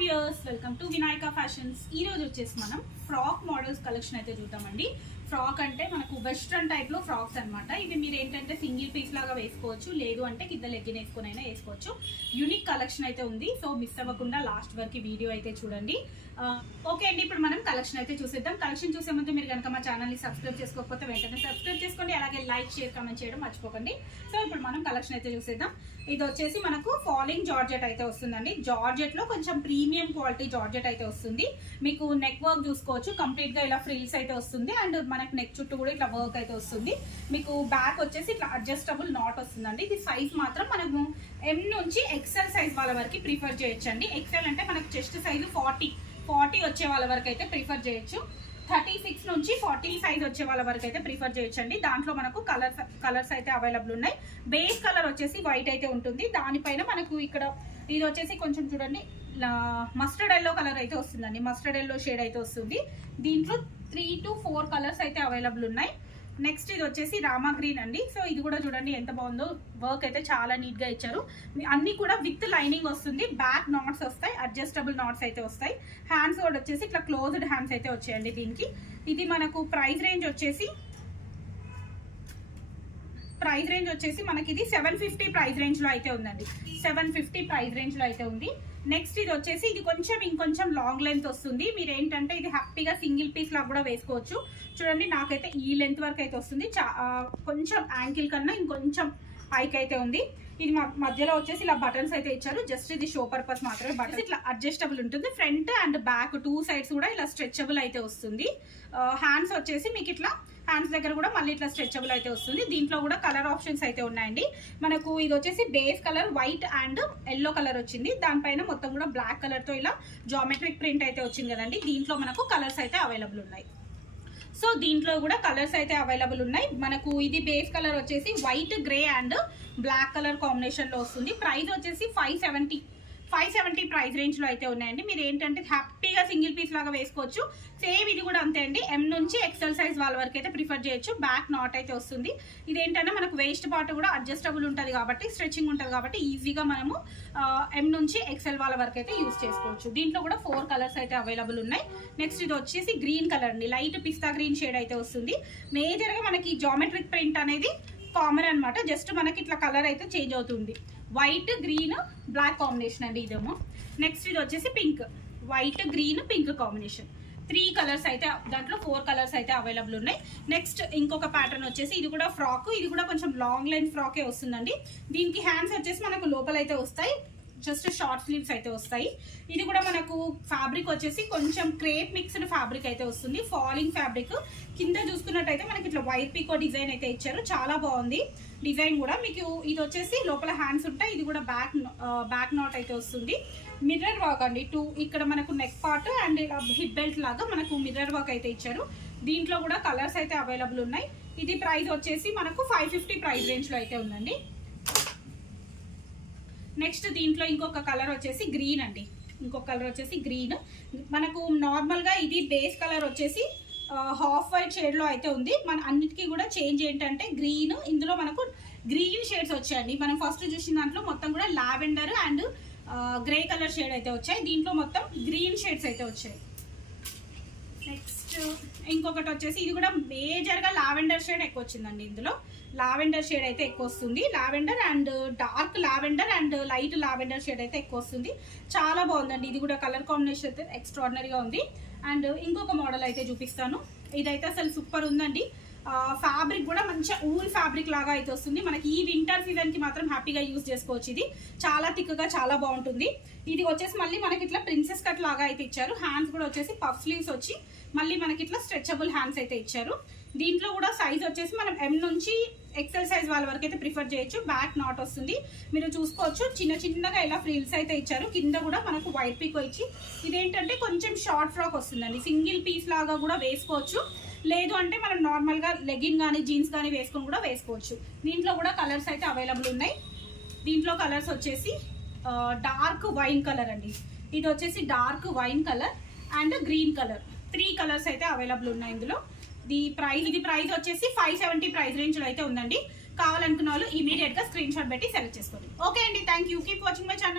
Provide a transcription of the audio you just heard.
Viewers welcome to Vinayaka fashions. ఈ రోజు వచ్చేసి మనం ఫ్రాక్ మోడల్స్ కలెక్షన్ అయితే చూద్దామండి. ఫ్రాక్ అంటే మనకు వెస్ట్రన్ టైప్ లో ఫ్రాక్స్ అనమాట. ఇవి మీరు ఏంటంటే సింగిల్ పీస్ లాగా వేసుకోవచ్చు, లేదు అంటే కింద లెగ్గిన్ వేసుకొని అయినా వేసుకోవచ్చు. యూనిక్ కలెక్షన్ అయితే ఉంది, సో మిస్ అవ్వకుండా లాస్ట్ వరకు వీడియో అయితే చూడండి. ఓకే అండి, ఇప్పుడు మనం కలెక్షన్ అయితే చూసేద్దాం. కలెక్షన్ చూసే ముందు మీరు కనుక మా ఛానల్ని సబ్స్క్రైబ్ చేసుకోకపోతే వెంటనే సబ్స్క్రైబ్ చేసుకోండి, అలాగే లైక్ షేర్ కామెంట్ చేయడం మర్చిపోకండి. సో ఇప్పుడు మనం కలెక్షన్ అయితే చూసేద్దాం. ఇది వచ్చేసి మనకు ఫాలింగ్ జార్జెట్ అయితే వస్తుందండి. జార్జెట్ లో కొంచెం ప్రీమియం క్వాలిటీ జార్జెట్ అయితే వస్తుంది. మీకు నెక్ వర్క్ చూసుకోవచ్చు, కంప్లీట్ గా ఇలా ఫ్రిల్స్ అయితే వస్తుంది. అండ్ మనకు నెక్ చుట్టూ కూడా ఇట్లా వర్క్ అయితే వస్తుంది. మీకు బ్యాక్ వచ్చేసి ఇట్లా అడ్జస్టబుల్ నాట్ వస్తుందండి. ఇది సైజ్ మాత్రం మనము ఎం నుంచి ఎక్సెల్ సైజ్ వాళ్ళ వరకు ప్రిఫర్ చేయొచ్చండి. ఎక్సెల్ అంటే మనకు చెస్ట్ సైజు 40 వచ్చే వాళ్ళ వరకు అయితే ప్రిఫర్ చేయొచ్చు. 36 నుంచి 40 సైజ్ వచ్చే వాళ్ళ వరకు అయితే ప్రిఫర్ చేయొచ్చండి. దాంట్లో మనకు కలర్స్ అయితే అవైలబుల్ ఉన్నాయి. బేస్ కలర్ వచ్చేసి వైట్ అయితే ఉంటుంది. దానిపైన మనకు ఇక్కడ ఇది వచ్చేసి కొంచెం చూడండి మస్టర్డ్ ఎల్లో కలర్ అయితే వస్తుందండి. మస్టర్డ్ ఎల్లో షేడ్ అయితే వస్తుంది. దీంట్లో 3 to 4 కలర్స్ అయితే అవైలబుల్ ఉన్నాయి. నెక్స్ట్ ఇది వచ్చేసి రామా గ్రీన్ అండి. సో ఇది కూడా చూడండి ఎంత బాగుందో, వర్క్ అయితే చాలా నీట్ గా ఇచ్చారు. అన్ని కూడా విత్ లైనింగ్ వస్తుంది. బ్యాక్ నాట్స్ వస్తాయి, అడ్జస్టబుల్ నాట్స్ అయితే వస్తాయి. హ్యాండ్స్ కూడా వచ్చేసి ఇట్లా క్లోజ్డ్ హ్యాండ్స్ అయితే వచ్చాయండి దీనికి. ఇది మనకు ప్రైస్ రేంజ్ వచ్చేసి మనకి ఇది 750 ప్రైస్ రేంజ్ లో అయితే ఉందండి. 750 ప్రైస్ రేంజ్ లో అయితే ఉంది. నెక్స్ట్ ఇది వచ్చేసి ఇది ఇంకొంచెం లాంగ్ లెంత్ వస్తుంది. మీరు ఏంటంటే ఇది హ్యాపీగా సింగిల్ పీస్ లాగా కూడా వేసుకోవచ్చు. చూడండి నాకైతే ఈ లెంత్ వరకు అయితే వస్తుంది. కొంచెం యాంకిల్ కన్నా ఇంకొంచెం పైకి అయితే ఉంది. ఇది మధ్యలో వచ్చేసి ఇలా బటన్స్ అయితే ఇచ్చారు. జస్ట్ ఇది షో పర్పస్ మాత్రమే. బటన్స్ ఇట్లా అడ్జస్టబుల్ ఉంటుంది. ఫ్రంట్ అండ్ బ్యాక్ 2 సైడ్స్ కూడా ఇలా స్ట్రెచబుల్ అయితే వస్తుంది. హ్యాండ్స్ వచ్చేసి మీకు ఇట్లా హ్యాండ్స్ దగ్గర కూడా మళ్ళీ ఇట్లా స్ట్రెచబుల్ అయితే వస్తుంది. దీంట్లో కూడా కలర్ ఆప్షన్స్ అయితే ఉన్నాయండి. మనకు ఇది వచ్చేసి base colour white and yellow colour వచ్చింది. దానిపైన మొత్తం కూడా బ్లాక్ కలర్ తో ఇలా జామెట్రిక్ ప్రింట్ అయితే వచ్చింది కదండి. దీంట్లో మనకు కలర్స్ అయితే అవైలబుల్ ఉన్నాయి. సో దీంట్లో కూడా కలర్స్ అయితే అవైలబుల్ ఉన్నాయి. మనకు ఇది బేస్ కలర్ వచ్చేసి white grey and black colour combination లో వస్తుంది. ప్రైస్ వచ్చేసి 570 ప్రైస్ రేంజ్ లో అయితే ఉన్నాయండి. మీరు ఏంటంటే హ్యాపీగా సింగిల్ పీస్ లాగా వేసుకోవచ్చు. సేమ్ ఇది కూడా అంతే అండి. ఎం నుంచి ఎక్సెల్ సైజ్ వాళ్ళ వరకు అయితే ప్రిఫర్ చేయొచ్చు. బ్యాక్ నాట్ అయితే వస్తుంది. ఇదేంటంటే మనకు వేస్ట్ పార్ట్ కూడా అడ్జస్టబుల్ ఉంటుంది కాబట్టి, స్ట్రెచింగ్ ఉంటుంది కాబట్టి ఈజీగా మనము ఎం నుంచి ఎక్సెల్ వాళ్ళ వరకు అయితే యూజ్ చేసుకోవచ్చు. దీంట్లో కూడా 4 కలర్స్ అయితే అవైలబుల్ ఉన్నాయి. నెక్స్ట్ ఇది వచ్చేసి గ్రీన్ కలర్ అండి. లైట్ పిస్తా గ్రీన్ షేడ్ అయితే వస్తుంది. మేజర్ గా మనకి జామెట్రిక్ ప్రింట్ అనేది కామన్ అనమాట. జస్ట్ మనకి ఇట్లా కలర్ అయితే చేంజ్ అవుతుంది. వైట్ గ్రీన్ బ్లాక్ కాంబినేషన్ అండి ఇదేమో. నెక్స్ట్ ఇది వచ్చేసి pink, white green pink combination. 3 colours అయితే, దాంట్లో 4 కలర్స్ అయితే అవైలబుల్ ఉన్నాయి. నెక్స్ట్ ఇంకొక ప్యాటర్న్ వచ్చేసి ఇది కూడా ఫ్రాక్. ఇది కూడా కొంచెం లాంగ్ లెంత్ ఫ్రాకే వస్తుందండి. దీనికి హ్యాండ్స్ వచ్చేసి మనకు లోపలైతే వస్తాయి, జస్ట్ షార్ట్ స్లీవ్స్ అయితే వస్తాయి. ఇది కూడా మనకు ఫ్యాబ్రిక్ వచ్చేసి కొంచెం క్రేప్ మిక్స్డ్ ఫ్యాబ్రిక్ అయితే వస్తుంది. Falling fabric. కింద చూసుకున్నట్టయితే మనకి ఇట్లా వైట్ పీకో డిజైన్ అయితే ఇచ్చారు. చాలా బాగుంది డిజైన్ కూడా. మీకు ఇది వచ్చేసి లోపల హ్యాండ్స్ ఉంటాయి. ఇది కూడా బ్యాక్ నాట్ అయితే వస్తుంది. మిర్రర్ వర్క్ అండి. ఇక్కడ మనకు neck part and hip belt లాగా మనకు మిర్రర్ వర్క్ అయితే ఇచ్చారు. దీంట్లో కూడా కలర్స్ అయితే అవైలబుల్ ఉన్నాయి. ఇది ప్రైస్ వచ్చేసి మనకు 550 ప్రైస్ రేంజ్ లో అయితే ఉందండి. నెక్స్ట్ దీంట్లో ఇంకొక కలర్ వచ్చేసి గ్రీన్ అండి. ఇంకొక కలర్ వచ్చేసి గ్రీన్. మనకు నార్మల్ గా ఇది బేస్ కలర్ వచ్చేసి హాఫ్ వైట్ షేడ్ లో అయితే ఉంది. మన అన్నిటికీ కూడా చేంజ్ ఏంటంటే గ్రీన్. ఇందులో మనకు గ్రీన్ షేడ్స్ వచ్చాయండి. మనం ఫస్ట్ చూసిన దాంట్లో మొత్తం కూడా lavender and grey colour shade అయితే వచ్చాయి. దీంట్లో మొత్తం గ్రీన్ షేడ్స్ అయితే వచ్చాయి. నెక్స్ట్ ఇంకొకటి వచ్చేసి ఇది కూడా మేజర్ గా లావెండర్ షేడ్ ఎక్కువ వచ్చిందండి. ఇందులో లావెండర్ షేడ్ అయితే ఎక్కువ వస్తుంది. Lavender and dark lavender and light lavender shade అయితే ఎక్కువ వస్తుంది. చాలా బాగుందండి. ఇది కూడా కలర్ కాంబినేషన్ అయితే ఎక్స్ట్రాడినరీగా ఉంది. అండ్ ఇంకొక మోడల్ అయితే చూపిస్తాను. ఇదైతే అసలు సూపర్ ఉందండి. ఫ్యాబ్రిక్ కూడా మంచిగా ఊల్ ఫ్యాబ్రిక్ లాగా అయితే వస్తుంది. మనకి ఈ వింటర్ సీజన్ కి మాత్రం హ్యాపీగా యూజ్ చేసుకోవచ్చు. ఇది చాలా థిక్గా చాలా బాగుంటుంది. ఇది వచ్చేసి మళ్ళీ మనకి ఇట్లా ప్రిన్సెస్ కట్ లాగా అయితే ఇచ్చారు. హ్యాండ్స్ కూడా వచ్చేసి పఫ్ స్లీవ్స్ వచ్చి మళ్ళీ మనకి ఇట్లా స్ట్రెచబుల్ హ్యాండ్స్ అయితే ఇచ్చారు. దీంట్లో కూడా సైజ్ వచ్చేసి మనం ఎం నుంచి ఎక్సెల్ సైజ్ వాళ్ళ వరకు అయితే ప్రిఫర్ చేయొచ్చు. బ్యాక్ నాట్ వస్తుంది. మీరు చూసుకోవచ్చు చిన్నగా ఇలా ఫ్రిల్స్ అయితే ఇచ్చారు. కింద కూడా మనకు వైట్ పీకో ఇచ్చి ఇదేంటంటే కొంచెం షార్ట్ ఫ్రాక్ వస్తుందండి. సింగిల్ పీస్ లాగా కూడా వేసుకోవచ్చు, లేదు అంటే మనం నార్మల్ గా లెగిన్ కానీ జీన్స్ కానీ వేసుకొని కూడా వేసుకోవచ్చు. దీంట్లో కూడా కలర్స్ అయితే అవైలబుల్ ఉన్నాయి. దీంట్లో కలర్స్ వచ్చేసి డార్క్ వైన్ కలర్ అండి. ఇది వచ్చేసి dark wine colour and green colour. 3 colours అయితే అవైలబుల్ ఉన్నాయి ఇందులో. ఇది ప్రైస్ వచ్చేసి 570 ప్రైస్ రేంజ్ లో అయితే ఉందండి. కావాలనుకున్న వాళ్ళు ఇమీడియట్ గా స్క్రీన్ షాట్ పెట్టి సెలెక్ట్ చేసుకోండి. ఓకే అండి, thank you. Keep watching my channel.